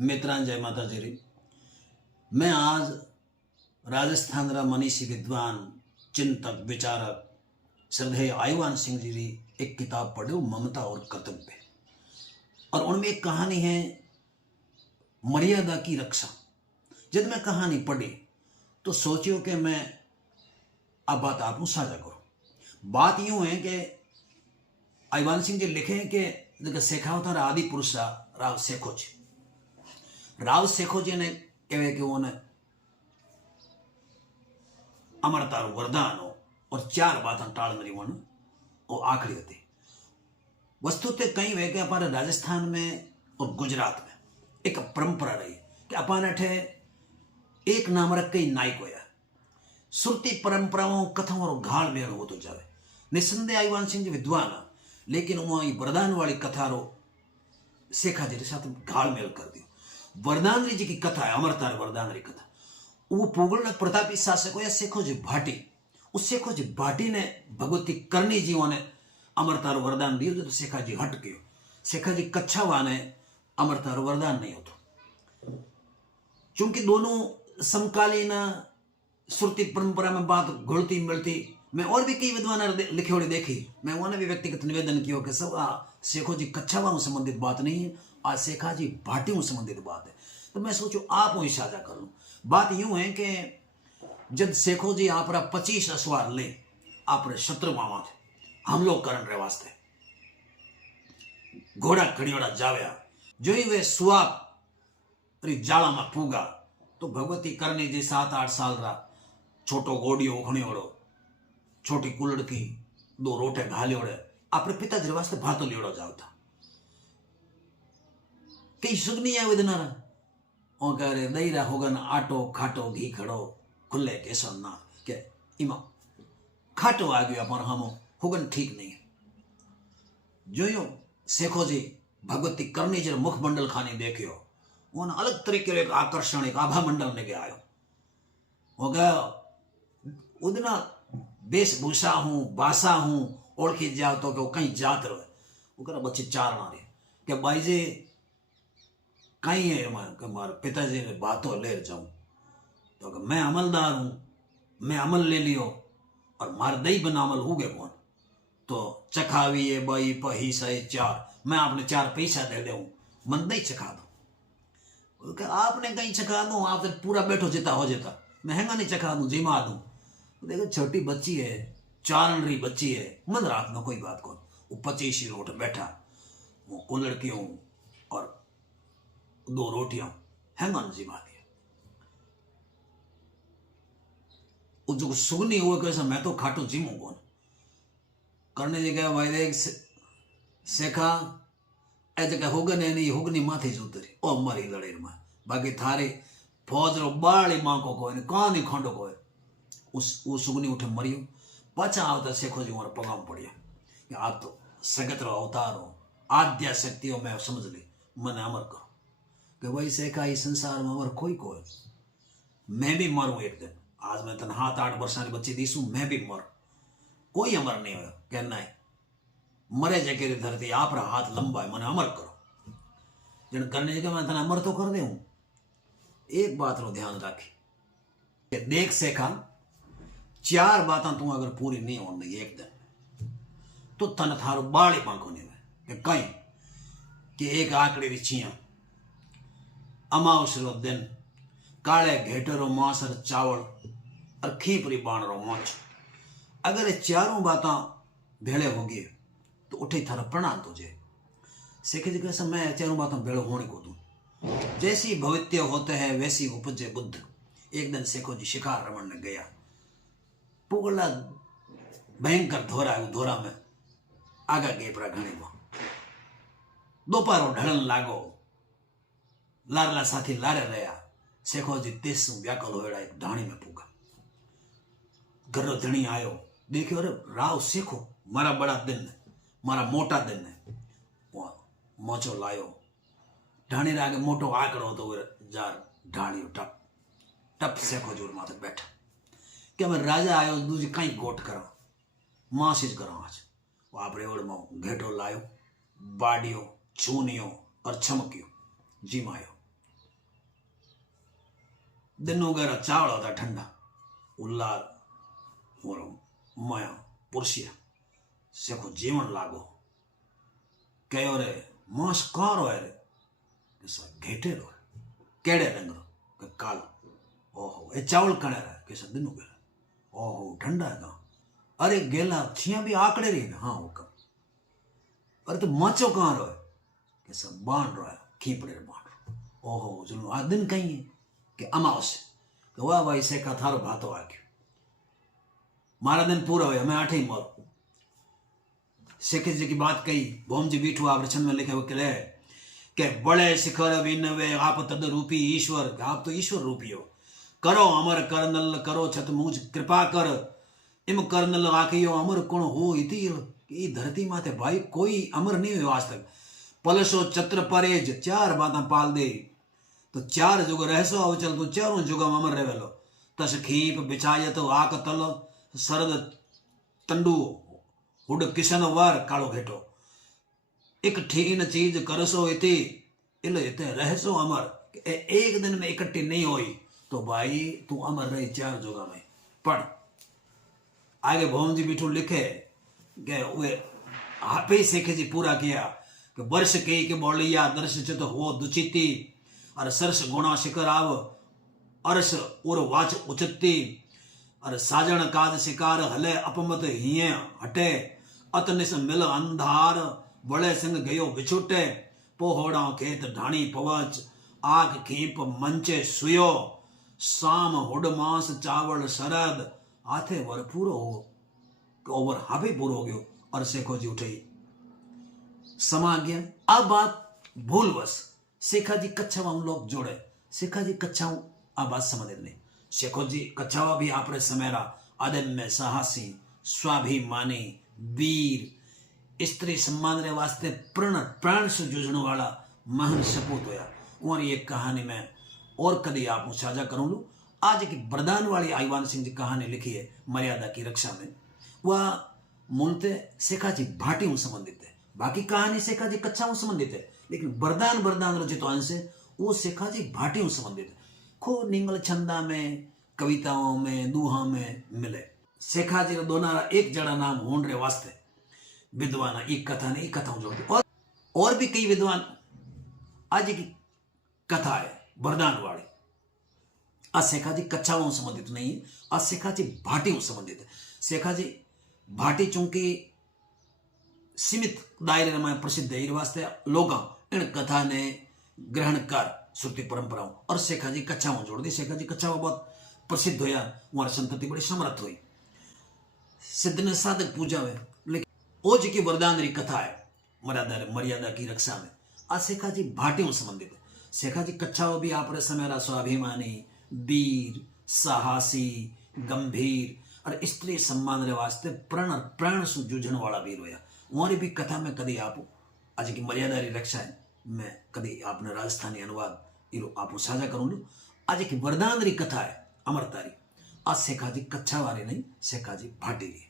मित्रांनो जय माता जी। मैं आज राजस्थान रा मनीषी विद्वान चिंतक विचारक श्रद्धेय आयुवान सिंह जी की एक किताब पढ़ी, ममता और कर्तव्य। और उनमें एक कहानी है मर्यादा की रक्षा। जब मैं कहानी पढ़ी तो सोचियो कि मैं अब बात आपको साझा करूं। बात यूं है कि आयुवान सिंह जी लिखे हैं कि शेखावता आदि पुरुष राव शेखो जी। राव शेखो जी ने कहे कि उन्हें अमरता वरदान हो और चार बातें टाल मरी वन वो आखिरी होती वस्तु ते कई वे कि हमारे राजस्थान में और गुजरात में एक परंपरा रही कि अपन अठे एक नाम रख कई नायक होया सुरती परंपराओं कथाओं और घाल मेल हो तो जावे निसंदेह आयुवान सिंह जी विद्वान, लेकिन वहां वरदान वाली कथा रो शेखा जी के साथ घाल मेल कर दियो। वरदान जी की कथा है अमरता वरदान री कथा। वो पुगल प्रतापी शासक हो या शेखो जी भाटी, उस शेखो जी भाटी ने भगवती करनी जी ने अमरता वरदान दियो तो शेखा जी हट गयो। शेखा जी कच्छावा ने अमरता वरदान नहीं होतो, चूंकि दोनों समकालीन श्रुति परंपरा में बात घुलती मिलती। मैं और भी कई विद्वान लिखे हुए देखी, मैं उन्होंने भी व्यक्तिगत निवेदन किया कि सब शेखो जी कच्छावा संबंधित बात नहीं है, आज शेखा जी भाटी संबंधित बात है। तो मैं सोचू आप वही साझा कर लूं। बात यूं है कि जब शेखो जी आप 25 असवार ले आप शत्रु मामा थे हमलो करने रे वास्ते घोड़ा खड़ियोड़ा जाव्या जो ही वे सुआप री जाला में पूगा तो भगवती करनी जी 7-8 साल रा छोटो गोडियो उखणियोड़ो छोटी कुलड़ की 2 रोटे घालियोड़े आपरे पिताजी वास्ते भातो लियोड़ो जावता कई सुगनी है विदनारा और कह रहे दही रा होगन आटो खाटो घी खड़ो खुले केसर ना के इमा खाटो आ गयो अपन हमो होगन ठीक नहीं जो यो शेखो जी भगवती करनी जी मुख मंडल खानी देखियो उन अलग तरीके एक आकर्षण एक आभा मंडल ने गया हो गया उदना वेशभूषा हूं भाषा हूं ओळखी जाओ तो कि कहीं जात रहे वो कह बच्चे चार ना रहे कि भाई जी कहीं है मारे पिताजी ने बातों ले जाऊं तो मैं अमलदार हूं, मैं अमल ले लियो और मार दई बना अमल हो गए कौन तो चखावी है बई पही सही 4 मैं आपने 4 पैसा दे दे मन दई चखा दो आपने कहीं चखा दू आप पूरा बैठो जिता हो जाता महंगा नहीं चखा दू जिमा दू देखो छोटी बच्ची है चारणरी बच्ची है मन रात में कोई बात कौन वो 25 रोट बैठा वो कुल्लड़ की हूं और 2 रोटियां हैंगा जिमा दिया जो सुगनी हुआ कैसा मैं तो खाटू जिमू कौन करने जगह वायदे शेखा ए जगह होगन है नहीं होगनी माथे जोतरी ओ मरी लड़ेर में बाकी थारे फौज रो बाड़ी मां को कोई कानी खंडो कोई उस वो सुगनी उठे मरियो पाचा आवता शेखो जी और पगाम पड़िया कि आप तो सगत रो अवतार हो आद्या शक्तियों में समझ ली मन अमर करो कि वही शेखा इस संसार में अमर कोई कोई मैं भी मरूं एक दिन आज मैं तन 7-8 वर्ष की बच्ची दीसू मैं भी मर कोई अमर नहीं हो कहना है मरे जगह धरती आप हाथ लंबा है मैंने अमर करो जन करने जगह मैं तना अमर तो कर दे एक बात रो ध्यान रखी देख शेखा 4 बातें तू अगर पूरी नहीं होने एक दिन तो तन थारो बाड़ी पांखो नहीं कि कहीं कि एक आकड़ी री छिया अमावस रो दिन काले घेटरो मांसर चावल और खीपरी बाण रो मोच अगर ये चारों बातें भेड़े होगी तो उठे थारा प्रणाम तुझे शेखे जी कैसा मैं 4 बातें भेड़ो होने को दूं जैसी भवित्य होते हैं वैसी उपजे बुद्ध। एक दिन शेखो जी शिकार रमन ने गया पुगला भयंकर धोरा है धोरा में आगा गेपरा घणी में दोपहरो ढलन लागो लारला साथी लारे रहा शेखो जी तेज व्याकल होड़ा एक ढाणी में पुगा घर धणी आयो देखियो अरे राव शेखो मारा बड़ा दिन है मारा मोटा दिन है मोचो लायो ढाणी आगे मोटो आकड़ो तो जार ढाणी टप टप शेखो जोर माथे बैठा कि मैं राजा आयो दूजी कहीं गोट करो मासिज करो आज वो आप घेटो लायो बाडियो छूनियो और छमकियो जिमायो दिन वगैरह चावल होता ठंडा उल्लाद और माया पुरसिया सेको जीवन लागो कहो रे मांस कार हो रे घेटे रो केड़े रंग रो के कालो ओहो ए चावल कणे रे कैसा दिन वगैरह ओहो ठंडा है ना अरे गेला छिया भी आकड़े रही ना हाँ हुक्म अरे तो माचो कहाँ रो कैसा बांध रो खीपड़े बांध रो ओहो चलो आ दिन कहीं है कि अमावस कि वाह भाई से का थारो भातो आ गयो मारा दिन पूरा हो मैं आठे ही मरो सेके जी की बात कही भोम जी बीठू आप रचन में लिखे हुए कहे कि बड़े शिखर विनवे आप तद रूपी ईश्वर आप तो ईश्वर रूपी हो करो अमर करनल करो छत मुझ कृपा कर इम करनल आखियो अमर कोण हो इति ई धरती माथे भाई कोई अमर नहीं हुआ आज तक पलसो चत्र परेज चार बातें पाल दे तो चार जुग रहसो अवचल तो चारों जुगम अमर रहेलो तस खीप बिछायत आक तल सरद तंडू हुड किशन वर कालो घेटो एक ठीन चीज करसो इति इले इते रहसो अमर एक दिन में इकट्ठी नहीं हुई तो भाई तू अमर रही चार जुगा में पढ़ आगे भोम जी बिठू लिखे के वे आप ही सेखे जी पूरा किया कि वर्ष के बोलिया दर्श चित हो दुचिती और सरस गुणा शिखर आव अरस उर वाच उचती और साजन काज शिकार हले अपमत हिये हटे अतनिस मिल अंधार बड़े सिंह गयो बिछुटे पोहोड़ा खेत ढाणी पवच आग खीप मंचे सुयो साम हुड मांस चावल शरद हाथे वर पूरो हो ओवर हाफे पूरो हो गयो और सेखो जी उठे समा गया अब बात भूलवश शेखा जी कच्छावा लोग जोड़े शेखा जी कच्छाऊ आ बात समझ नहीं शेखो जी कच्छावा भी आपरे समेरा अदम्य साहसी स्वाभिमानी वीर स्त्री सम्मान रे वास्ते प्राण से जूझने वाला महान सपूत होया और ये कहानी में और कभी आप साझा करूं लू आज की वरदान वाली आईवान सिंह जी कहानी लिखी है मर्यादा की रक्षा में वह मूलते शेखा जी भाटी संबंधित है बाकी कहानी शेखा जी कच्छा संबंधित है लेकिन वरदान रचित अंश है वो शेखा जी भाटी संबंधित है खूब निंगल छंदा में कविताओं में दुहा में मिले शेखा जी दोनों एक जड़ा नाम होने रे वास्ते विद्वान एक कथा ने एक कथाओं जोड़ती और भी कई विद्वान आज की कथा है वरदान वाली आ शेखा जी कच्छाओं संबंधित नहीं है आ शेखा जी भाटी संबंधित है शेखा जी भाटी चूंकि सीमित दायरे में प्रसिद्ध है वास्ते लोग इन कथा ने ग्रहण कर श्रुति परंपराओं और शेखा जी कच्छाओं जोड़ दी शेखा जी कच्छाओं बहुत प्रसिद्ध होया वहां संतति बड़ी समर्थ हुई सिद्ध ने साधक पूजा हुए लेकिन वो जी की वरदान री कथा है मर्यादा की रक्षा में आ शेखा जी भाटियों संबंधित है शेखा जी कच्छाओं भी आप समेरा स्वाभिमानी वीर साहसी गंभीर और स्त्री सम्मान रे वास्ते प्राण से जूझने वाला वीर होया वहां भी कथा में कभी आप आज की मर्यादा री रक्षा है मैं कभी आपने राजस्थानी अनुवाद आप साझा करूं लू आज की वरदान री कथा है अमरता री आज शेखा जी कच्छा वाली नहीं शेखा जी भाटी री